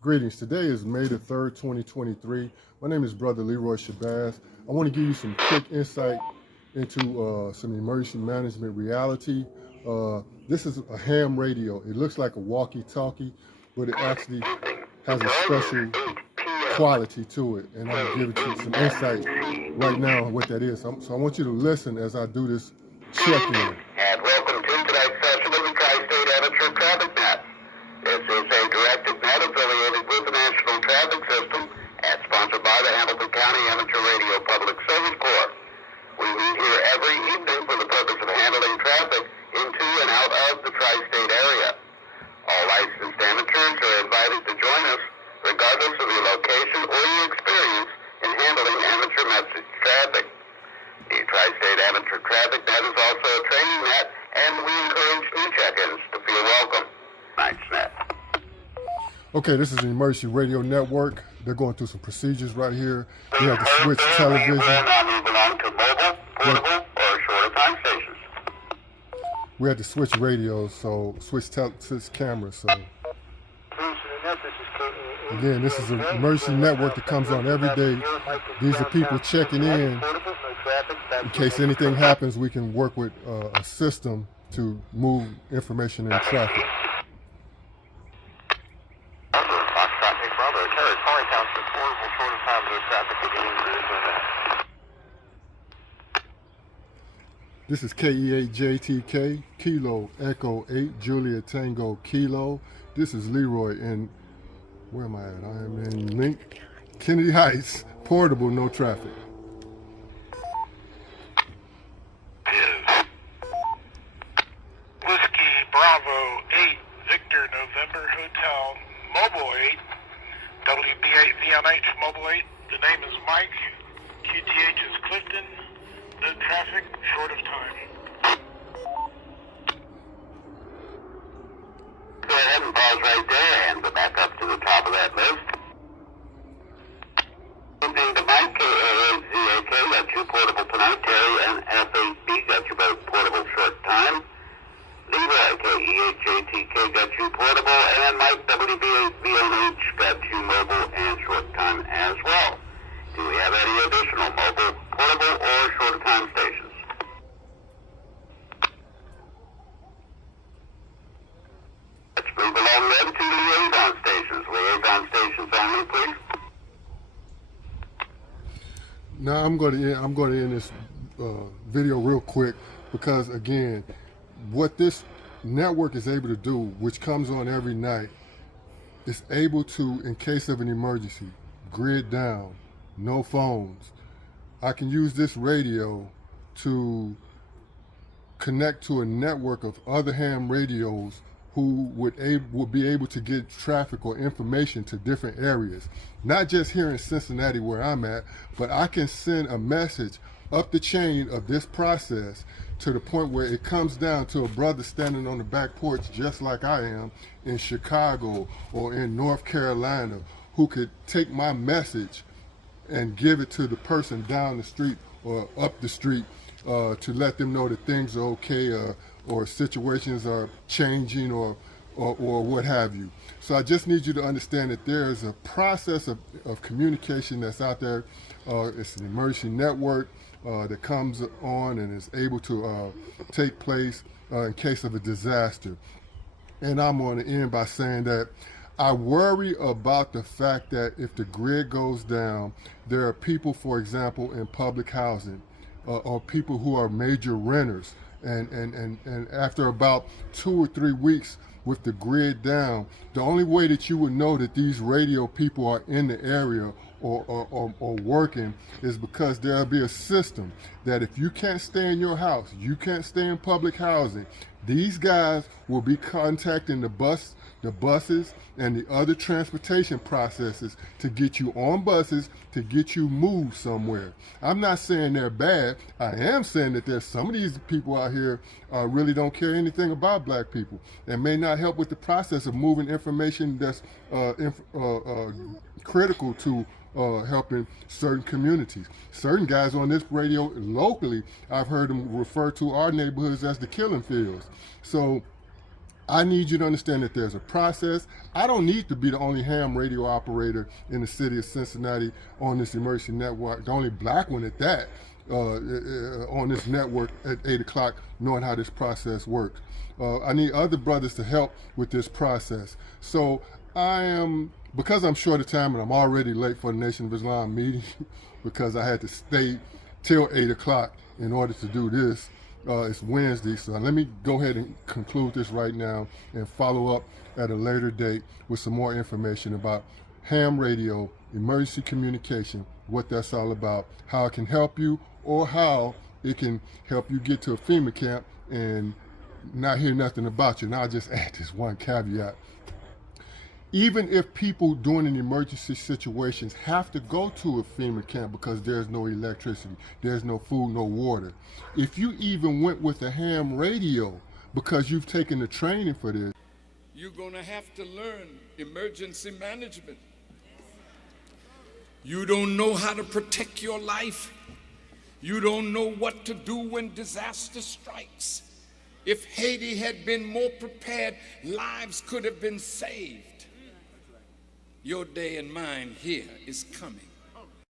Greetings. Today is May the 3rd, 2023. My name is Brother Leroy Shabazz. I want to give you some quick insight into some emergency management reality. This is a ham radio. It looks like a walkie-talkie, but it actually has a special quality to it. And I'll give you some insight right now on what that is. So I want you to listen as I do this check-in. And welcome to tonight's session of the Tri-State Amateur Traffic Net. This is a directed net affiliated with the National Traffic System and sponsored by the Hamilton County Amateur Radio Public Service Corps. We meet here every evening for the purpose of handling traffic into and out of the tri-state area. All licensed amateurs are invited to join us regardless of your location or your experience in handling amateur message traffic. The Tri-State Amateur Traffic Net is also a training net, and we encourage new check-ins to feel welcome. Tonight's net. Okay, this is the Emergency Radio Network. They're going through some procedures right here. We have to switch television. Moving on to mobile, portable, or shorter time stations. We had to switch radios, so switch cameras. So again, this is an emergency network that comes on every day. These are people checking in case anything happens. We can work with a system to move information in traffic. This is KE8JTK, Kilo Echo 8, Julia Tango Kilo. This is Leroy in, where am I at? I am in Kennedy Heights, portable, no traffic. Whiskey Bravo 8, Victor November Hotel, Mobile 8, WB8VMH Mobile 8. The name is Mike. QTH is Clifton. No traffic, short of time. Go ahead and pause right there and go back up to the top of that list. Moving to Mike, KAAZAK, got you portable tonight. Terry and FAB got you both portable short time. Leroy, KE8JTK, got you portable. And then Mike, WB8VMH, got you mobile and short time as well. Do we have any additional mobile, portable, or shorter time stations? Let's move along then to liaison stations. Liaison stations only, please. Now I'm going to end this video real quick because again, what this network is able to do, which comes on every night, is able to, in case of an emergency, grid down, no phones. I can use this radio to connect to a network of other ham radios who would be able to get traffic or information to different areas. Not just here in Cincinnati where I'm at, but I can send a message up the chain of this process to the point where it comes down to a brother standing on the back porch just like I am in Chicago or in North Carolina who could take my message and give it to the person down the street or up the street to let them know that things are okay or situations are changing or what have you. So I just need you to understand that there is a process of communication that's out there. It's an emergency network that comes on and is able to take place in case of a disaster. And I'm going to end by saying that I worry about the fact that if the grid goes down, there are people, for example, in public housing or people who are major renters. And after about 2 or 3 weeks with the grid down, the only way that you would know that these radio people are in the area or working is because there'll be a system that if you can't stay in your house, you can't stay in public housing, these guys will be contacting the buses and the other transportation processes to get you on buses, to get you moved somewhere. I'm not saying they're bad. I am saying that there's some of these people out here really don't care anything about black people and may not help with the process of moving information that's critical to helping certain communities. Certain guys on this radio locally, I've heard them refer to our neighborhoods as the killing fields. So I need you to understand that there's a process. I don't need to be the only ham radio operator in the city of Cincinnati on this emergency network, the only black one at that, on this network at 8 o'clock, knowing how this process works. I need other brothers to help with this process. So because I'm short of time and I'm already late for the Nation of Islam meeting, because I had to stay till 8 o'clock in order to do this. It's Wednesday, so let me go ahead and conclude this right now and follow up at a later date with some more information about ham radio, emergency communication, what that's all about, how it can help you, or how it can help you get to a FEMA camp and not hear nothing about you. And I'll just add this one caveat. Even if people during an emergency situations have to go to a FEMA camp because there's no electricity, there's no food, no water, if you even went with a ham radio because you've taken the training for this, you're going to have to learn emergency management. You don't know how to protect your life. You don't know what to do when disaster strikes. If Haiti had been more prepared, lives could have been saved. Your day and mine here is coming.